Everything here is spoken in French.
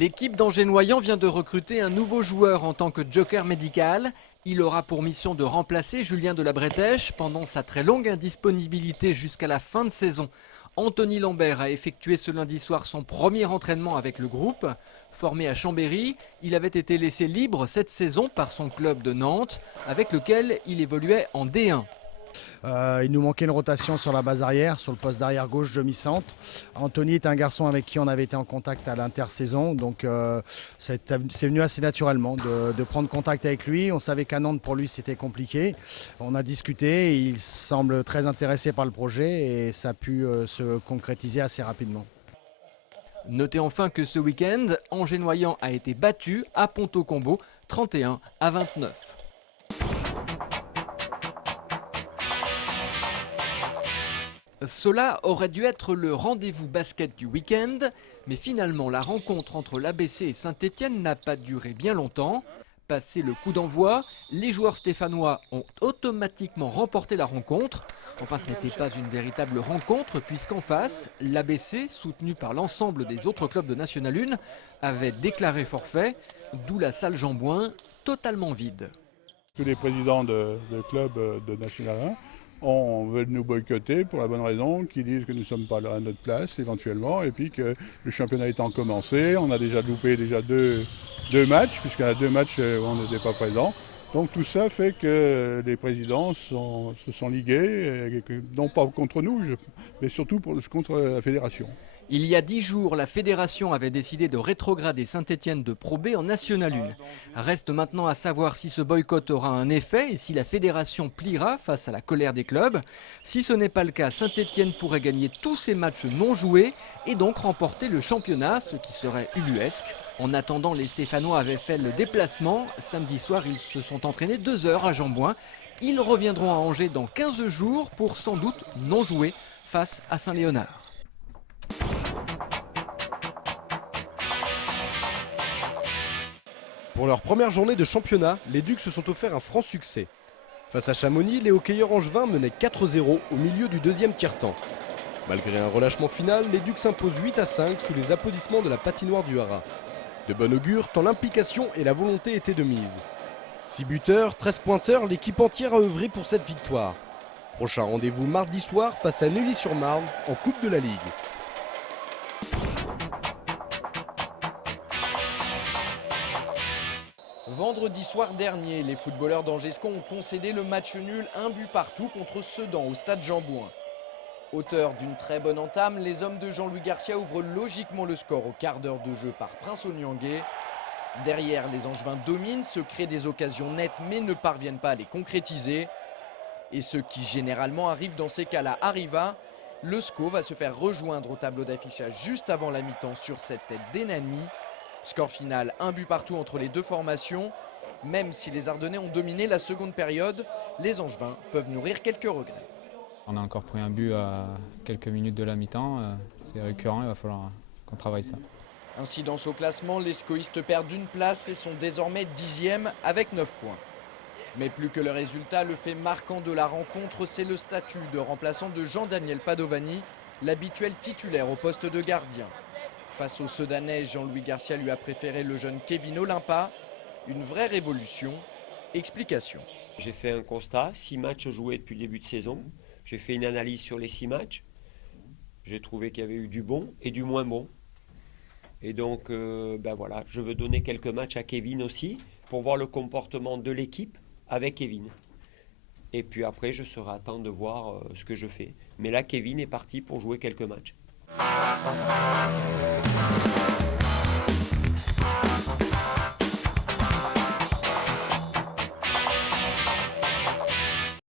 L'équipe d'Angers-Noyant vient de recruter un nouveau joueur en tant que joker médical. Il aura pour mission de remplacer Julien Delabretèche pendant sa très longue indisponibilité jusqu'à la fin de saison. Anthony Lambert a effectué ce lundi soir son premier entraînement avec le groupe. Formé à Chambéry, il avait été laissé libre cette saison par son club de Nantes, avec lequel il évoluait en D1. Il nous manquait une rotation sur la base arrière, sur le poste d'arrière gauche demi-centre. Anthony est un garçon avec qui on avait été en contact à l'intersaison, donc c'est venu assez naturellement de prendre contact avec lui. On savait qu'à Nantes pour lui c'était compliqué. On a discuté, il semble très intéressé par le projet et ça a pu se concrétiser assez rapidement. Notez enfin que ce week-end, Angers-Noyant a été battu à Ponto-Combo 31-29. Cela aurait dû être le rendez-vous basket du week-end, mais finalement la rencontre entre l'ABC et Saint-Etienne n'a pas duré bien longtemps. Passé le coup d'envoi, les joueurs stéphanois ont automatiquement remporté la rencontre. Enfin, ce n'était pas une véritable rencontre puisqu'en face, l'ABC, soutenu par l'ensemble des autres clubs de National 1, avait déclaré forfait, d'où la salle Jean-Bouin totalement vide. Tous les présidents de clubs de National 1 on veut nous boycotter pour la bonne raison qu'ils disent que nous ne sommes pas là à notre place éventuellement et puis que le championnat étant commencé, on a déjà loupé deux matchs puisqu'il y a 2 matchs où on n'était pas présent. Donc tout ça fait que les présidents se sont ligués, non pas contre nous, mais surtout contre la fédération. Il y a 10 jours, la fédération avait décidé de rétrograder Saint-Etienne de Pro B en National 1. Reste maintenant à savoir si ce boycott aura un effet et si la fédération pliera face à la colère des clubs. Si ce n'est pas le cas, Saint-Etienne pourrait gagner tous ses matchs non joués et donc remporter le championnat, ce qui serait ubuesque. En attendant, les Stéphanois avaient fait le déplacement. Samedi soir, ils se sont entraînés 2 heures à Jean-Bouin. Ils reviendront à Angers dans 15 jours pour sans doute non jouer face à Saint-Léonard. Pour leur première journée de championnat, les Ducs se sont offerts un franc succès. Face à Chamonix, les hockeyeurs angevins menaient 4-0 au milieu du deuxième tiers-temps. Malgré un relâchement final, les Ducs s'imposent 8-5 sous les applaudissements de la patinoire du Haras. De bon augure, tant l'implication et la volonté étaient de mise. 6 buteurs, 13 pointeurs, l'équipe entière a œuvré pour cette victoire. Prochain rendez-vous mardi soir face à Neuilly-sur-Marne en Coupe de la Ligue. Vendredi soir dernier, les footballeurs d'Angescon ont concédé le match nul 1 but partout contre Sedan au stade Jean-Bouin. Auteurs d'une très bonne entame, les hommes de Jean-Louis Garcia ouvrent logiquement le score au quart d'heure de jeu par Prince Onyangé. Derrière, les Angevins dominent, se créent des occasions nettes mais ne parviennent pas à les concrétiser. Et ce qui généralement arrive dans ces cas-là arriva. Le SCO va se faire rejoindre au tableau d'affichage juste avant la mi-temps sur cette tête d'Enani. Score final, 1 but partout entre les deux formations. Même si les Ardennais ont dominé la seconde période, les Angevins peuvent nourrir quelques regrets. On a encore pris un but à quelques minutes de la mi-temps. C'est récurrent, il va falloir qu'on travaille ça. Incidence au classement, les scoïstes perdent une place et sont désormais 10e avec 9 points. Mais plus que le résultat, le fait marquant de la rencontre, c'est le statut de remplaçant de Jean-Daniel Padovani, l'habituel titulaire au poste de gardien. Face aux Sedanais, Jean-Louis Garcia lui a préféré le jeune Kevin Olympa. Une vraie révolution. Explication. J'ai fait un constat, 6 matchs joués depuis le début de saison. J'ai fait une analyse sur les 6 matchs. J'ai trouvé qu'il y avait eu du bon et du moins bon. Et donc, voilà, je veux donner quelques matchs à Kevin aussi pour voir le comportement de l'équipe avec Kevin. Et puis après, je serai à temps de voir ce que je fais. Mais là, Kevin est parti pour jouer quelques matchs.